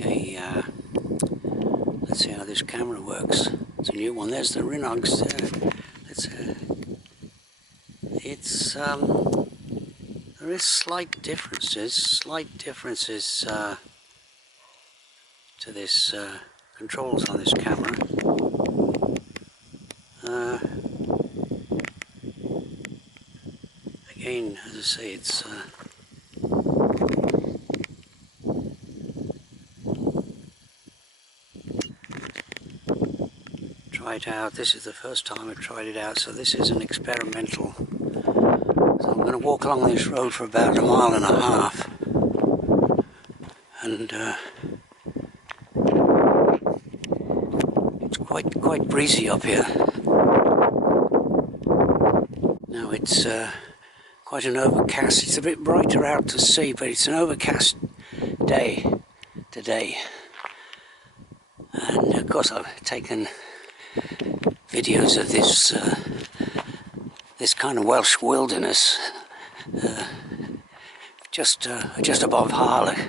Okay, let's see how this camera works. It's a new one. There's the Rhinogs. There is slight differences to this controls on this camera. Again, as I say, it's try it out. This is the first time I've tried it out, so this is an experimental. So I'm going to walk along this road for about 1.5 miles, and it's quite breezy up here. Now it's quite an overcast. It's a bit brighter out to sea, but it's an overcast day today. And of course I've taken videos of this kind of Welsh wilderness just above Harlech,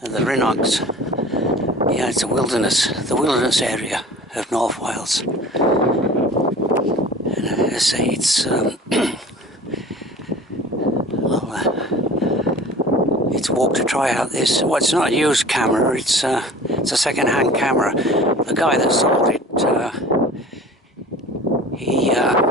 the Rhinogs. Yeah, it's a wilderness, the wilderness area of North Wales. And as I say, it's it's a walk to try out this. Well, it's not a used camera. It's a second-hand camera. The guy that sold it, he was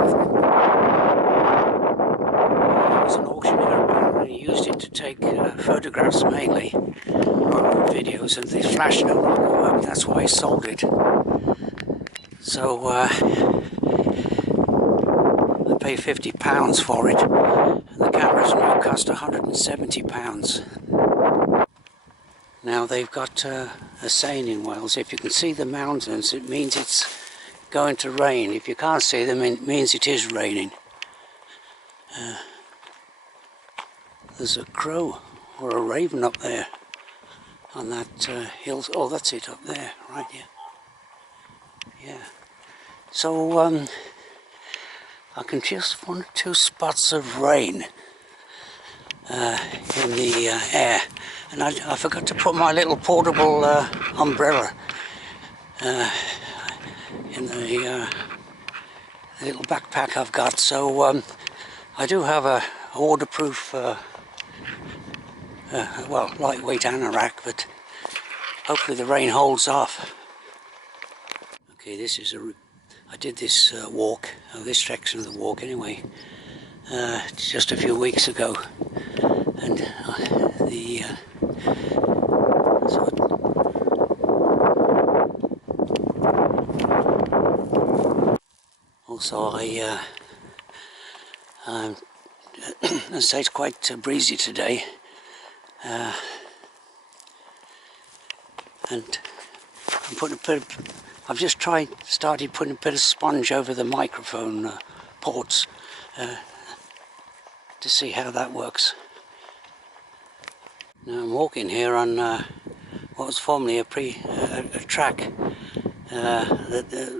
an auctioneer, and he used it to take photographs mainly, rather than videos, and the flash no longer worked. That's why he sold it. So I paid £50 for it, and the cameras now cost £170. Now they've got a saying in Wales: if you can see the mountains, it means it's going to rain. If you can't see them, it means it is raining. There's a crow or a raven up there on that hill. Oh, that's it up there, right here. Yeah. So I can just 1 or 2 spots of rain in the air, and I forgot to put my little portable umbrella in the little backpack I've got. So I do have a waterproof, well, lightweight anorak, but hopefully the rain holds off. Okay, this is I did this walk, this section of the walk anyway, just a few weeks ago, and also I say it's quite breezy today, and I'm putting I've just started putting a bit of sponge over the microphone ports to see how that works. Now I'm walking here on what was formerly a track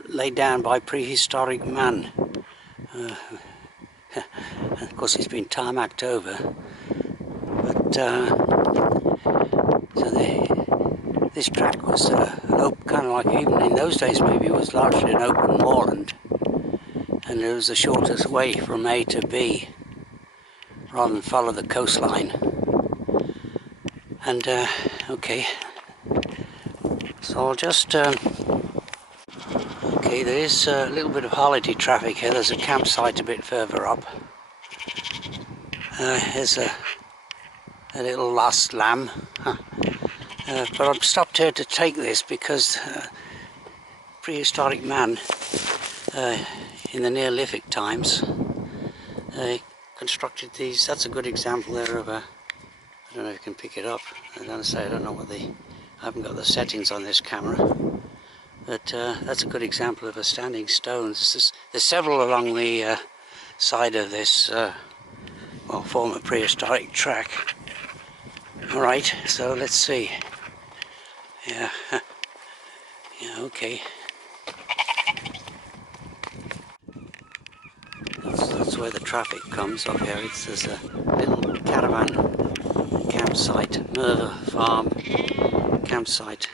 laid down by prehistoric man. Of course it's been tarmacked over, but so this track was kind of like, even in those days maybe, it was largely an open moorland, and it was the shortest way from A to B rather than follow the coastline. And okay, so I'll just okay, there is a little bit of holiday traffic here. There's a campsite a bit further up. Here's a little lost lamb. But I've stopped here to take this because prehistoric man in the Neolithic times constructed these. That's a good example there of a, I don't know if you can pick it up. I don't know what I haven't got the settings on this camera, but that's a good example of a standing stone. There's several along the side of this well, former prehistoric track. Alright, so let's see. Yeah, yeah, okay. That's where the traffic comes up here. There's a little caravan campsite, Moelfre farm campsite.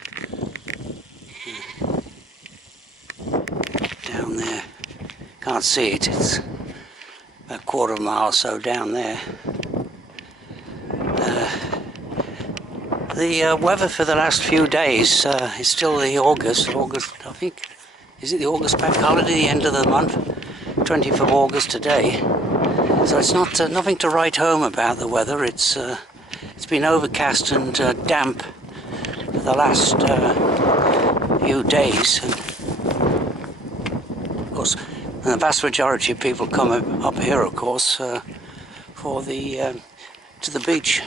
Down there. Can't see it, it's about a quarter of a mile or so down there. The weather for the last few days is still the August, I think. Is it the August bank holiday, the end of the month? 20th of August today. So it's not nothing to write home about the weather. It's been overcast and damp for the last few days. And of course, the vast majority of people come up here, of course, for the to the beach.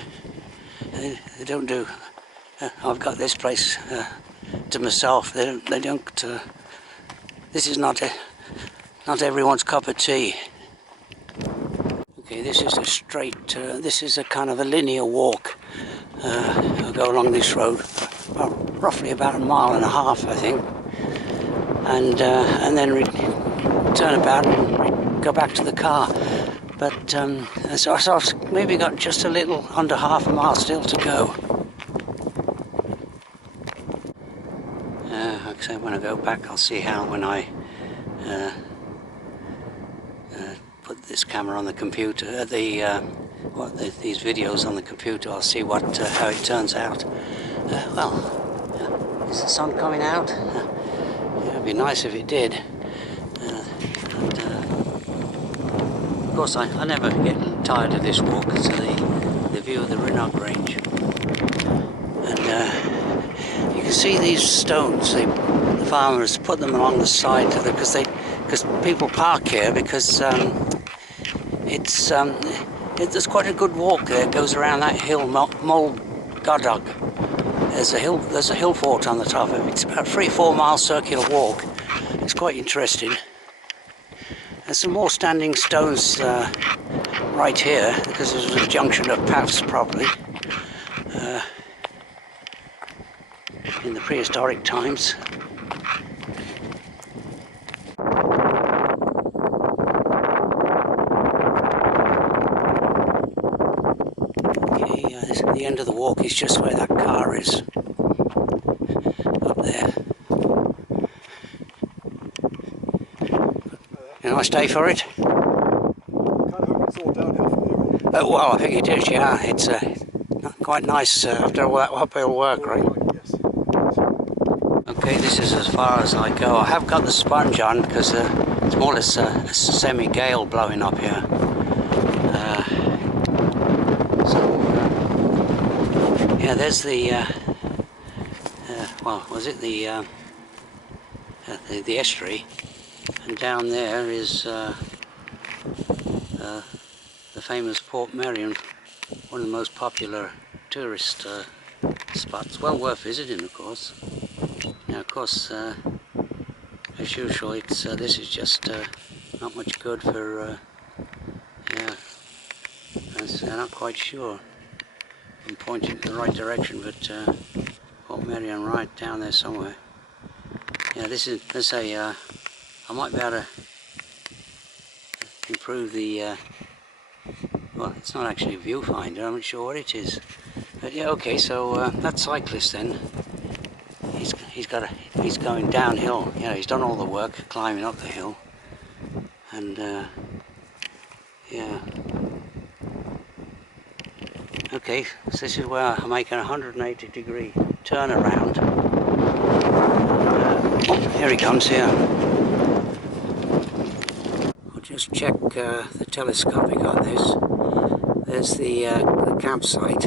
They don't do. I've got this place to myself. They don't. This is not everyone's cup of tea. Okay, this is a straight. This is a kind of a linear walk. I'll go along this road, roughly about 1.5 miles, I think, and then turn about and go back to the car. But so I've maybe got just a little under half a mile still to go. Like I say, when I go back, I'll see how when I put this camera on the computer, these videos on the computer, I'll see how it turns out. Well, is the sun coming out? Yeah, it'd be nice if it did. Of course, I never get tired of this walk. It's the view of the Rhinog range, and you can see these stones. The farmers put them along the side because people park here because there's quite a good walk there. It goes around that hill, Moelfre. There's a hill fort on the top of it. It's about a 3-4 mile circular walk. It's quite interesting. There's some more standing stones right here because there's a junction of paths probably in the prehistoric times. Okay, the end of the walk is just where that car is, up there. A nice day for it. Kind of hope it's all downhill from here. Oh, well, I think it is, yeah. It's quite nice after all that uphill work, right? Yes. Okay, this is as far as I go. I have got the sponge on because it's more or less a semi-gale blowing up here. Yeah, there's the well, was it the estuary? And down there is the famous Port Merion, one of the most popular tourist spots. Well worth visiting, of course. Now, of course, as usual, this is just not much good for. Yeah, I'm not quite sure. I'm pointing in the right direction, but Port Merion right down there somewhere. Yeah, this is. Let's say. I might be able to improve the, well, it's not actually a viewfinder, I'm not sure what it is. But yeah, okay, so that cyclist then, he's going downhill, you know, he's done all the work climbing up the hill. And yeah. Okay, so this is where I make a 180-degree turnaround. Oh, here he comes here. Just check the telescopic on this. There's the campsite.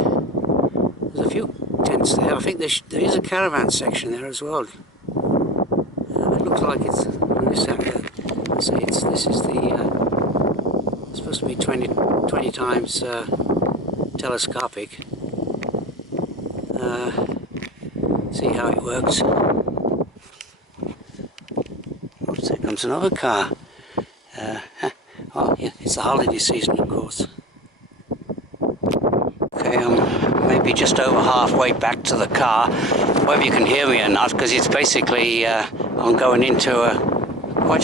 There's a few tents there. I think there is a caravan section there as well. It looks like it's. Let's say this is the. It's supposed to be 20 times telescopic. See how it works. Oops, there comes another car. Well, yeah, it's the holiday season, of course. Okay, I'm maybe just over halfway back to the car, whether you can hear me or not, because it's basically I'm going into quite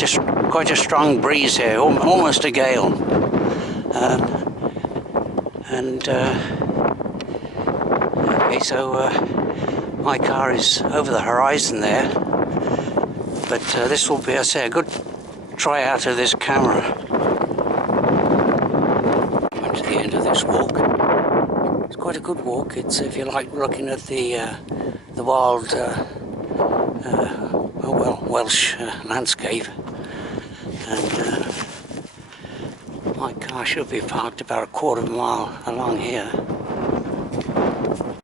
a strong breeze here, almost a gale, okay, so My car is over the horizon there, but this will be, I say, a good try out of this camera. I'm to the end of this walk. It's quite a good walk. It's, if you like looking at the wild, Welsh landscape. And my car should be parked about a quarter of a mile along here.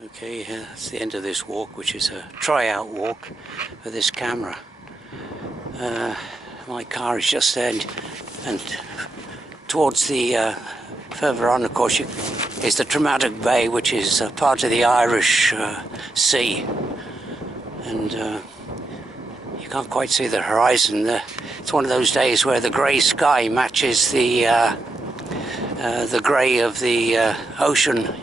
Okay, that's the end of this walk, which is a try-out walk for this camera. My car is just there, and towards the further on, of course, is the Dramatic Bay, which is part of the Irish Sea, and you can't quite see the horizon. It's one of those days where the grey sky matches the grey of the ocean